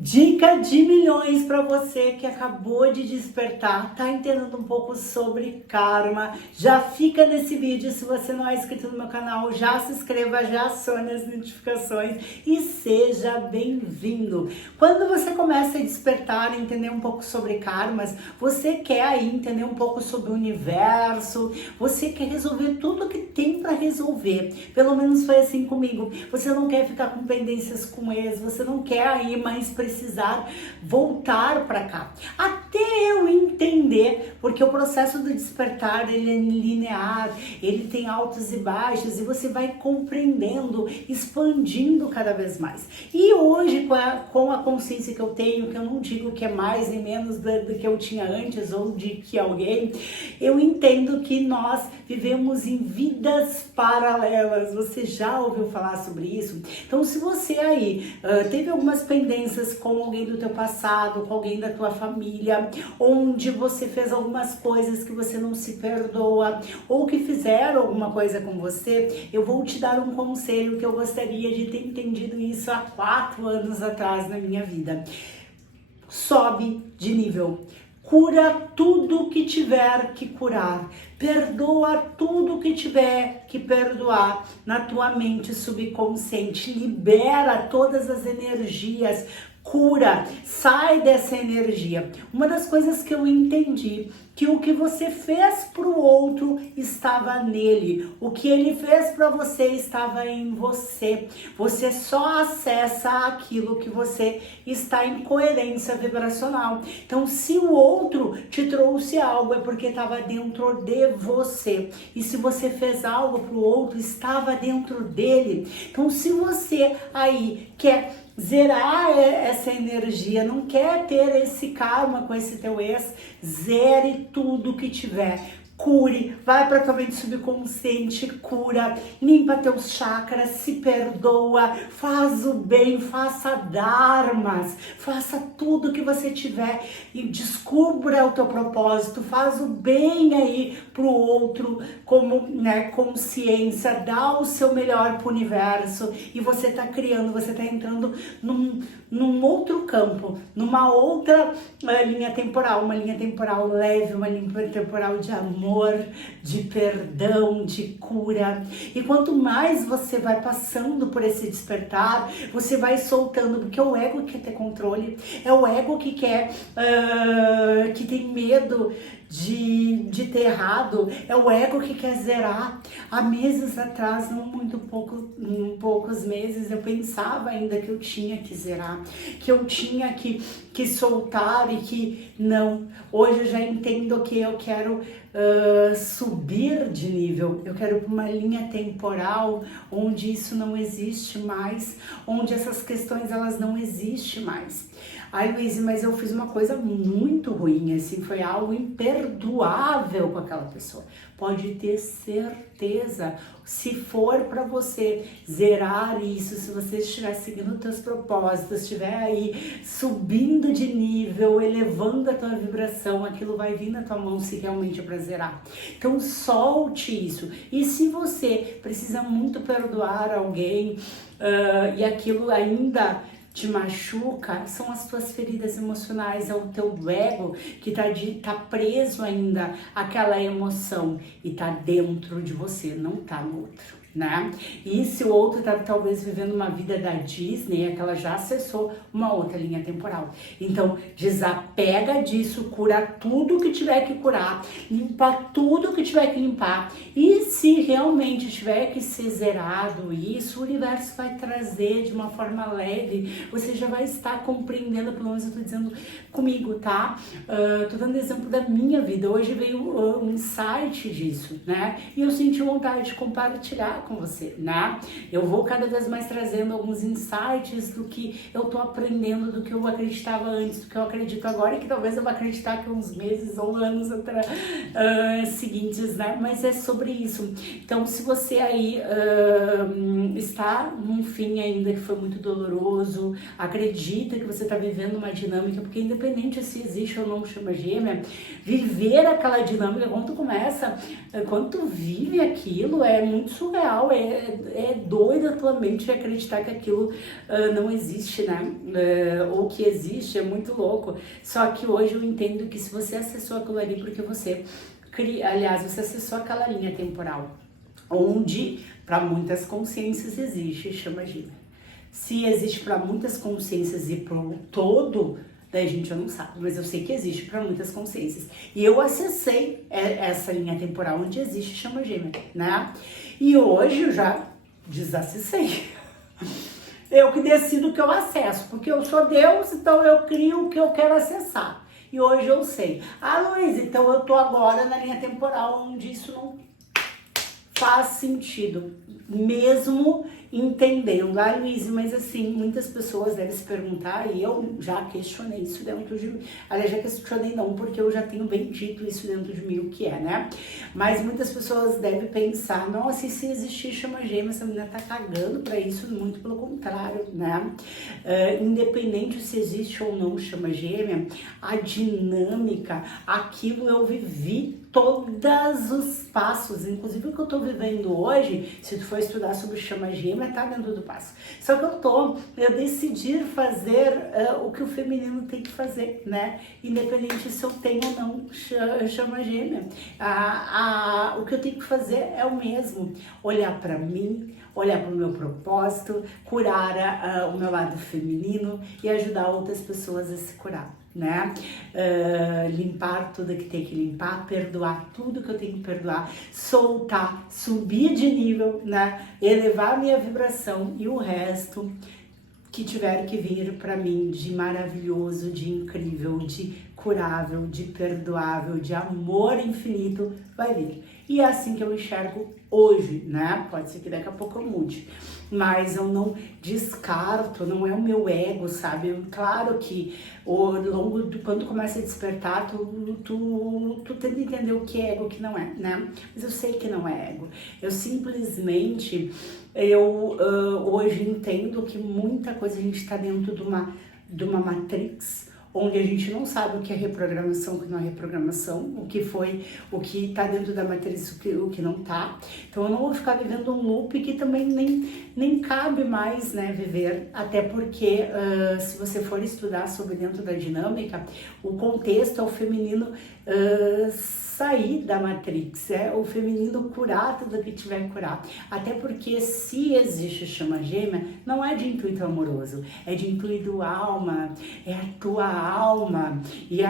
Dica de milhões para você que acabou de despertar, tá entendendo um pouco sobre karma. Já fica nesse vídeo, se você não é inscrito no meu canal, já se inscreva, já acione as notificações e seja bem-vindo. Quando você começa a despertar e entender um pouco sobre karmas, você quer aí entender um pouco sobre o universo, você quer resolver tudo que tem para resolver. Pelo menos foi assim comigo. Você não quer ficar com pendências com ex, você não quer aí mais precisar voltar para cá. Até eu entender, porque o processo do despertar, ele é linear, ele tem altos e baixos, e você vai compreendendo, expandindo cada vez mais. E hoje, com a consciência que eu tenho, que eu não digo que é mais nem menos do que eu tinha antes, ou de que alguém, eu entendo que nós vivemos em vidas paralelas. Você já ouviu falar sobre isso? Então, se você aí teve algumas pendências com alguém do teu passado, com alguém da tua família, onde você fez algumas coisas que você não se perdoa, ou que fizeram alguma coisa com você, eu vou te dar um conselho que eu gostaria de ter entendido isso há 4 anos atrás na minha vida. Sobe de nível. Cura tudo que tiver que curar, perdoa tudo que tiver que perdoar na tua mente subconsciente, libera todas as energias, cura, sai dessa energia. Uma das coisas que eu entendi, que o que você fez para o outro estava nele, o que ele fez para você estava em você. Você só acessa aquilo que você está em coerência vibracional. Então, se o outro te trouxe algo, é porque estava dentro de você. E se você fez algo para o outro, estava dentro dele. Então, se você aí quer zerar essa energia, não quer ter esse karma com esse teu ex, zere tudo que tiver. Cure, vai para tua mente subconsciente, cura, limpa teus chakras, se perdoa, faz o bem, faça dharmas, faça tudo que você tiver e descubra o teu propósito, faz o bem aí pro outro, como consciência, dá o seu melhor pro universo e você tá criando, você tá entrando num outro campo, numa outra linha temporal, uma linha temporal leve, uma linha temporal de amor, de perdão, de cura. E quanto mais você vai passando por esse despertar, você vai soltando, porque é o ego que quer ter controle, é o ego que quer, que tem medo de ter errado, é o ego que quer zerar. Há meses atrás, poucos meses, eu pensava ainda que eu tinha que zerar, que eu tinha que soltar e que não. Hoje eu já entendo que eu quero subir de nível, eu quero para uma linha temporal onde isso não existe mais, onde essas questões elas não existem mais. Ai, Luíse, mas eu fiz uma coisa muito ruim, assim, foi algo imperdoável com aquela pessoa. Pode ter certeza, se for para você zerar isso, se você estiver seguindo os teus propósitos, estiver aí subindo de nível, elevando a tua vibração, aquilo vai vir na tua mão se realmente é para zerar. Então solte isso. E se você precisa muito perdoar alguém e aquilo ainda te machuca, são as tuas feridas emocionais, é o teu ego que tá preso ainda àquela emoção e tá dentro de você, não tá no outro, né? E se o outro tá talvez vivendo uma vida da Disney, é que ela já acessou uma outra linha temporal. Então, desapega disso, cura tudo que tiver que curar, limpa tudo que tiver que limpar. E se realmente tiver que ser zerado isso, o universo vai trazer de uma forma leve. Você já vai estar compreendendo, pelo menos eu tô dizendo comigo, tá? Tô dando exemplo da minha vida. Hoje veio um insight disso, né? E eu senti vontade de compartilhar com você, né? Eu vou cada vez mais trazendo alguns insights do que eu tô aprendendo, do que eu acreditava antes, do que eu acredito agora e que talvez eu vá acreditar que uns meses ou anos seguintes, né? Mas é sobre isso. Então, se você aí está num fim ainda que foi muito doloroso, acredita que você está vivendo uma dinâmica, porque independente se existe ou não chama gêmea, viver aquela dinâmica, quando tu vive aquilo, é muito surreal. surreal, é doido a tua mente acreditar que aquilo não existe, né? Ou que existe, é muito louco. Só que hoje eu entendo que se você acessou aquilo ali porque você você acessou aquela linha temporal, onde para muitas consciências existe chama gêmea. Se existe para muitas consciências e para o todo, daí a gente não sabe, mas eu sei que existe para muitas consciências. E eu acessei essa linha temporal onde existe chama gêmea, né? E hoje eu já desacessei. Eu que decido o que eu acesso, porque eu sou Deus, então eu crio o que eu quero acessar. E hoje eu sei. Ah, Luiz, então eu tô agora na linha temporal onde isso não faz sentido, mesmo entendendo. Ah, Luiz, mas assim, muitas pessoas devem se perguntar, e eu já questionei isso dentro de mim. Aliás, já questionei não, porque eu já tenho bem dito isso dentro de mim, o que é, né? Mas muitas pessoas devem pensar, nossa, e se existir chama gêmea, essa menina tá cagando pra isso, muito pelo contrário, né? Independente se existe ou não chama gêmea, a dinâmica, aquilo eu vivi todos os passos, inclusive o que eu tô vivendo hoje, se tu for estudar sobre chama gêmea, tá dentro do passo. Só que eu decidi fazer o que o feminino tem que fazer, né? Independente se eu tenho ou não chama gêmea. O que eu tenho que fazer é o mesmo, olhar para mim, olhar para o meu propósito, curar o meu lado feminino e ajudar outras pessoas a se curar, né? Limpar tudo que tem que limpar, perdoar tudo que eu tenho que perdoar, soltar, subir de nível, né? Elevar minha vibração e o resto que tiver que vir para mim de maravilhoso, de incrível, de curável, de perdoável, de amor infinito, vai vir. E é assim que eu enxergo hoje, né? Pode ser que daqui a pouco eu mude, mas eu não descarto, não é o meu ego, sabe? Claro que ao longo do quando começa a despertar, tu tenta entender o que é ego, o que não é, né? Mas eu sei que não é ego. Eu simplesmente, hoje entendo que muita coisa a gente está dentro de uma matrix, onde a gente não sabe o que é reprogramação, o que não é reprogramação, o que tá dentro da matriz, o que não tá. Então eu não vou ficar vivendo um loop que também nem cabe mais, né, viver, até porque se você for estudar sobre dentro da dinâmica, o contexto é o feminino sair da matrix, o feminino curar tudo que tiver que curar, até porque se existe chama gêmea, não é de intuito amoroso, é de intuito alma, é a tua alma e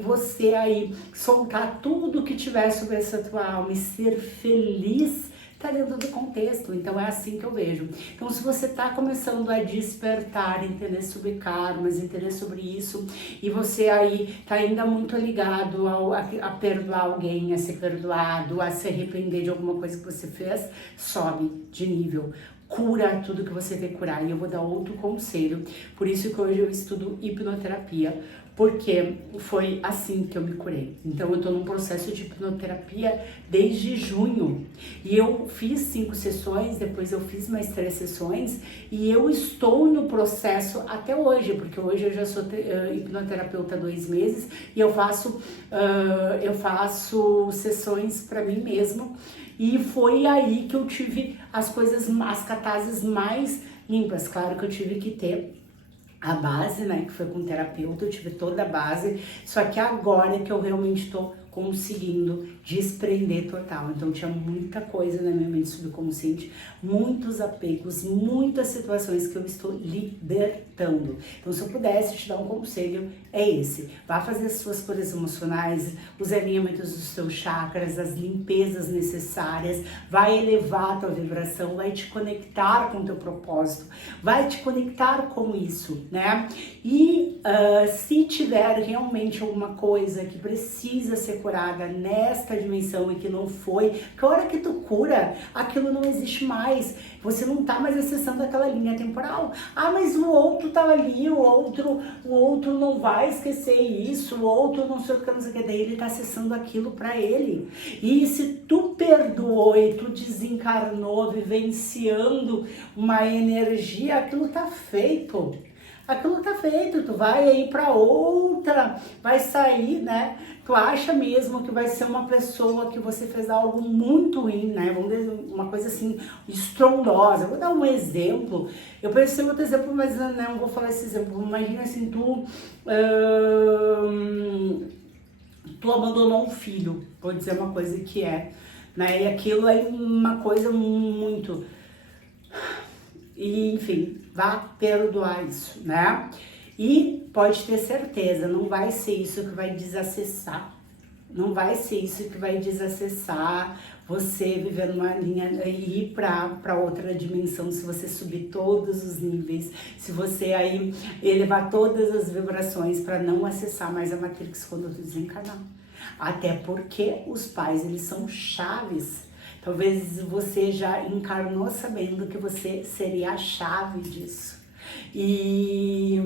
você aí soltar tudo que tiver sobre essa tua alma e ser feliz, tá dentro do contexto. Então é assim que eu vejo. Então se você tá começando a despertar, entender sobre karmas, entender sobre isso, e você aí tá ainda muito ligado a perdoar alguém, a ser perdoado, a se arrepender de alguma coisa que você fez, sobe de nível. Cura tudo que você tem que curar. E eu vou dar outro conselho. Por isso que hoje eu estudo hipnoterapia, porque foi assim que eu me curei. Então eu tô num processo de hipnoterapia desde junho. E eu fiz 5 sessões, depois eu fiz mais 3 sessões, e eu estou no processo até hoje, porque hoje eu já sou hipnoterapeuta há 2 meses, e eu faço sessões para mim mesmo. E foi aí que eu tive as catarses mais limpas. Claro que eu tive que ter a base, né, que foi com o terapeuta, eu tive toda a base, só que agora é que eu realmente tô conseguindo desprender total. Então tinha muita coisa na minha mente subconsciente, muitos apegos, muitas situações que eu estou libertando. Então se eu pudesse te dar um conselho, é esse. Vá fazer as suas curas emocionais, os alinhamentos dos teus chakras, as limpezas necessárias, vai elevar a tua vibração, vai te conectar com o teu propósito, vai te conectar com isso, né? E se tiver realmente alguma coisa que precisa ser curada nesta dimensão e que não foi, que a hora que tu cura, aquilo não existe mais, você não tá mais acessando aquela linha temporal. Ah, mas o outro tá ali, o outro não vai esquecer isso, o outro não sei o que, não sei o que, daí ele tá acessando aquilo pra ele. E se tu perdoou e tu desencarnou vivenciando uma energia, aquilo tá feito. aquilo tá feito, tu vai aí pra outra, vai sair, né? Tu acha mesmo que vai ser uma pessoa que você fez algo muito ruim, né? Vamos dizer, uma coisa assim, estrondosa. Vou dar um exemplo. Eu pensei em outro exemplo, mas não vou falar esse exemplo. Imagina assim, tu abandonou um filho, vou dizer uma coisa que é, né? E aquilo é uma coisa muito... E, enfim, vá perdoar isso, né? E pode ter certeza, não vai ser isso que vai desacessar. Não vai ser isso que vai desacessar você viver numa linha e ir para outra dimensão, se você subir todos os níveis, se você aí elevar todas as vibrações para não acessar mais a Matrix quando tu desencarnar. Até porque os pais, eles são chaves. Talvez você já encarnou sabendo que você seria a chave disso. E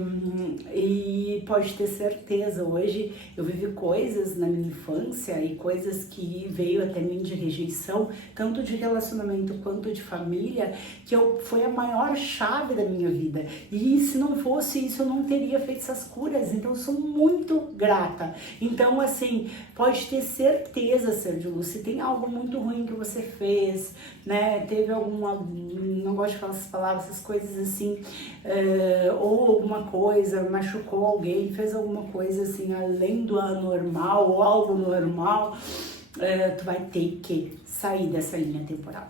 pode ter certeza, hoje eu vivi coisas na minha infância e coisas que veio até mim de rejeição, tanto de relacionamento quanto de família, que foi a maior chave da minha vida. E se não fosse isso, eu não teria feito essas curas, então eu sou muito grata. Então, assim, pode ter certeza, Ser de Luz, se tem algo muito ruim que você fez, né, teve alguma, não gosto de falar essas palavras, essas coisas assim, ou alguma coisa, machucou alguém, fez alguma coisa assim, além do anormal, ou algo normal, tu vai ter que sair dessa linha temporal.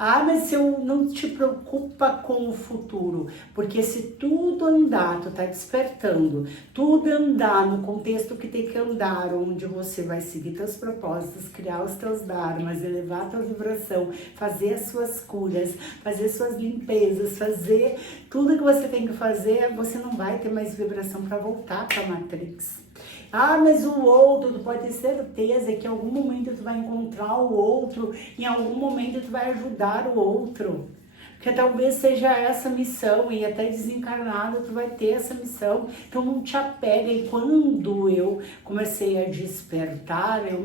Ah, mas se eu não te preocupa com o futuro, porque se tudo andar, tu tá despertando, tudo andar no contexto que tem que andar, onde você vai seguir teus propósitos, criar os teus dharmas, elevar a tua vibração, fazer as suas curas, fazer suas limpezas, fazer tudo que você tem que fazer, você não vai ter mais vibração para voltar para a Matrix. Ah, mas o outro, tu pode ter certeza que em algum momento tu vai encontrar o outro, em algum momento tu vai ajudar o outro. Porque talvez seja essa missão e até desencarnado tu vai ter essa missão. Então não te apega. E quando eu comecei a despertar, eu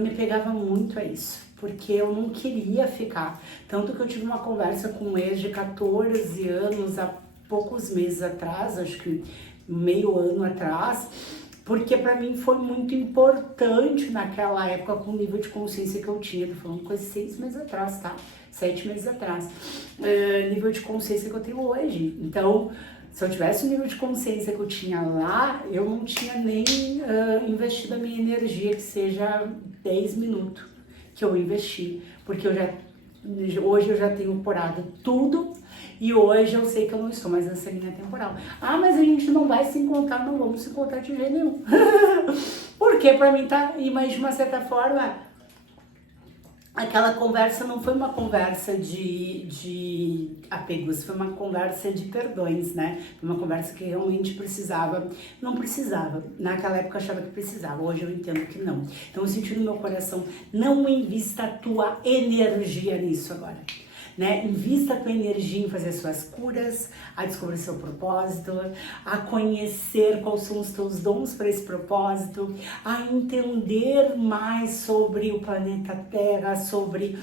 me pegava muito a isso. Porque eu não queria ficar. Tanto que eu tive uma conversa com um ex de 14 anos, há poucos meses atrás, acho que meio ano atrás, porque para mim foi muito importante naquela época com o nível de consciência que eu tinha, tô falando coisa 6 meses atrás, tá? 7 meses atrás, nível de consciência que eu tenho hoje. Então, se eu tivesse o nível de consciência que eu tinha lá, eu não tinha nem investido a minha energia, que seja 10 minutos que eu investi, porque hoje eu já tenho porado tudo. E hoje eu sei que eu não estou mais nessa linha temporal. Ah, mas a gente não vai se encontrar, não vamos se encontrar de jeito nenhum. Porque pra mim tá, mas de uma certa forma, aquela conversa não foi uma conversa de apegos, foi uma conversa de perdões, né? Foi uma conversa que realmente precisava, não precisava. Naquela época eu achava que precisava, hoje eu entendo que não. Então eu senti no meu coração, não invista a tua energia nisso agora. Né? Invista a tua energia em fazer suas curas, a descobrir seu propósito, a conhecer quais são os teus dons para esse propósito, a entender mais sobre o planeta Terra, sobre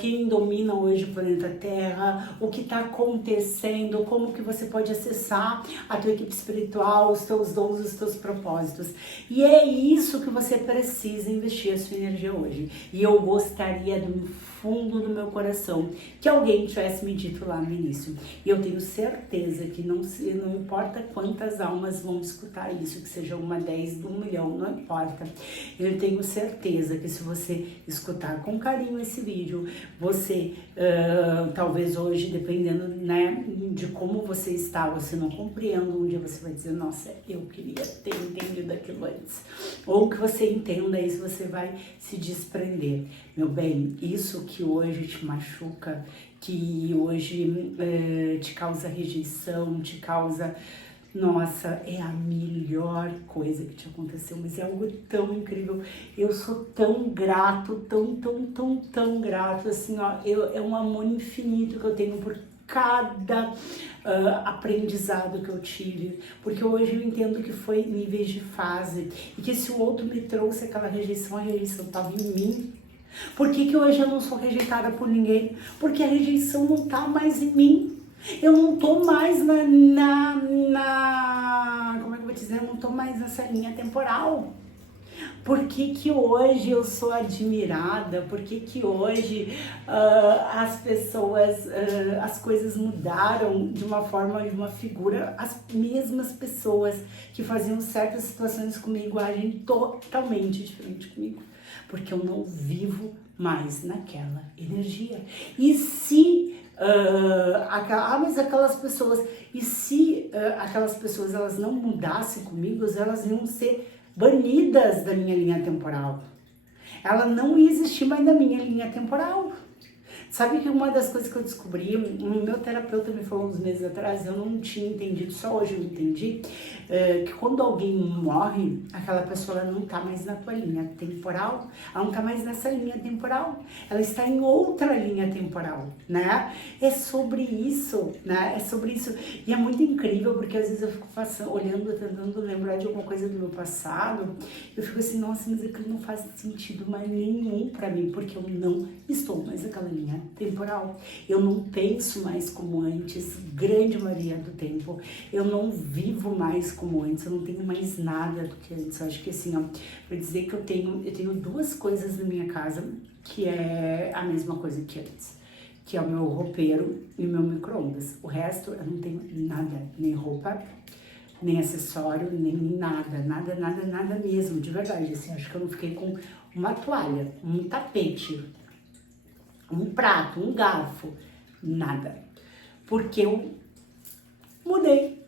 quem domina hoje o planeta Terra, o que está acontecendo, como que você pode acessar a tua equipe espiritual, os teus dons, os teus propósitos. E é isso que você precisa investir a sua energia hoje. E eu gostaria do fundo do meu coração que alguém tivesse me dito lá no início. E eu tenho certeza que não importa quantas almas vão escutar isso, que seja uma 10, 1 milhão, não importa. Eu tenho certeza que se você escutar com carinho esse vídeo, você talvez hoje, dependendo, né, de como você está, você não compreenda, um dia você vai dizer, nossa, eu queria ter entendido aquilo antes. Ou que você entenda isso, você vai se desprender. Meu bem, isso que hoje te machuca, que hoje te causa rejeição, te causa... Nossa, é a melhor coisa que te aconteceu, mas é algo tão incrível. Eu sou tão grato, tão grato, assim, ó, é um amor infinito que eu tenho por cada aprendizado que eu tive, porque hoje eu entendo que foi níveis de fase, e que se o outro me trouxe aquela rejeição, a rejeição estava em mim. Por que que hoje eu não sou rejeitada por ninguém? Porque a rejeição não tá mais em mim. Eu não tô mais como é que eu vou dizer? Eu não tô mais nessa linha temporal. Por que que hoje eu sou admirada? Por que que hoje as pessoas, as coisas mudaram de uma forma, de uma figura? As mesmas pessoas que faziam certas situações comigo agem totalmente diferente comigo. Porque eu não vivo mais naquela energia. E se mas aquelas pessoas, e se aquelas pessoas elas não mudassem comigo, elas iam ser banidas da minha linha temporal. Ela não ia existir mais na minha linha temporal. Sabe que uma das coisas que eu descobri, o meu terapeuta me falou uns meses atrás, eu não tinha entendido, só hoje eu entendi, que quando alguém morre, aquela pessoa ela não está mais na tua linha temporal, ela não está mais nessa linha temporal, ela está em outra linha temporal, né? É sobre isso, né? É sobre isso. E é muito incrível, porque às vezes eu fico olhando, tentando lembrar de alguma coisa do meu passado, eu fico assim, nossa, mas aquilo não faz sentido mais nenhum pra mim, porque eu não estou mais naquela linha temporal. Eu não penso mais como antes, grande maioria do tempo. Eu não vivo mais como antes, eu não tenho mais nada do que antes. Eu acho que assim, ó, pra dizer que eu tenho duas coisas na minha casa que é a mesma coisa que antes, que é o meu roupeiro e o meu micro-ondas. O resto eu não tenho nada, nem roupa, nem acessório, nem nada mesmo, de verdade. Assim, acho que eu não fiquei com uma toalha, um tapete, um prato, um garfo, nada. Porque eu mudei.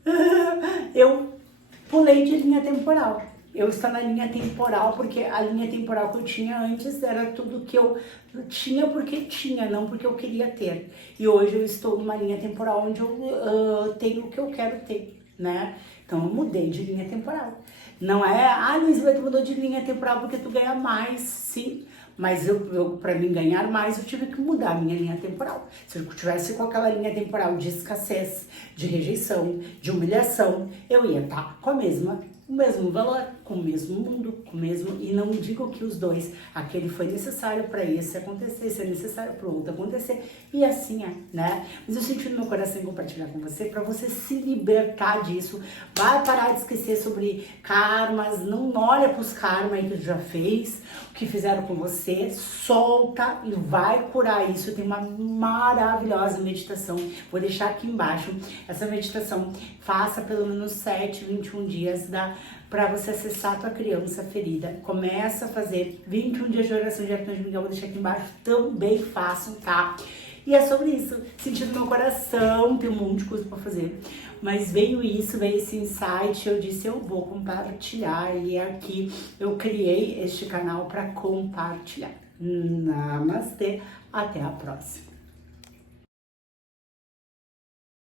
Eu pulei de linha temporal. Eu estou na linha temporal porque a linha temporal que eu tinha antes era tudo que eu tinha porque tinha, não porque eu queria ter. E hoje eu estou numa linha temporal onde eu tenho o que eu quero ter, né? Então eu mudei de linha temporal. Não é, Luísa, tu mudou de linha temporal porque tu ganha mais, sim. Mas para mim ganhar mais, eu tive que mudar a minha linha temporal. Se eu tivesse com aquela linha temporal de escassez, de rejeição, de humilhação, eu ia estar com o mesmo valor, com o mesmo mundo, com o mesmo... E não digo que os dois, aquele foi necessário para esse acontecer, esse é necessário para o outro acontecer, e assim é, né? Mas eu senti no meu coração em compartilhar com você, para você se libertar disso. Vai parar de esquecer sobre karmas, não olha para os karmas aí que tu já fez, o que fizeram com você, solta e vai curar isso. Tem uma maravilhosa meditação, vou deixar aqui embaixo essa meditação. Faça pelo menos 7, 21 dias para você acessar a tua criança ferida. Começa a fazer 21 dias de oração de Arcanjo Miguel, vou deixar aqui embaixo, também façam, tá? E é sobre isso, sentindo meu coração, tem um monte de coisa pra fazer, mas veio esse insight, eu disse, eu vou compartilhar, e aqui eu criei este canal para compartilhar. Namastê, até a próxima.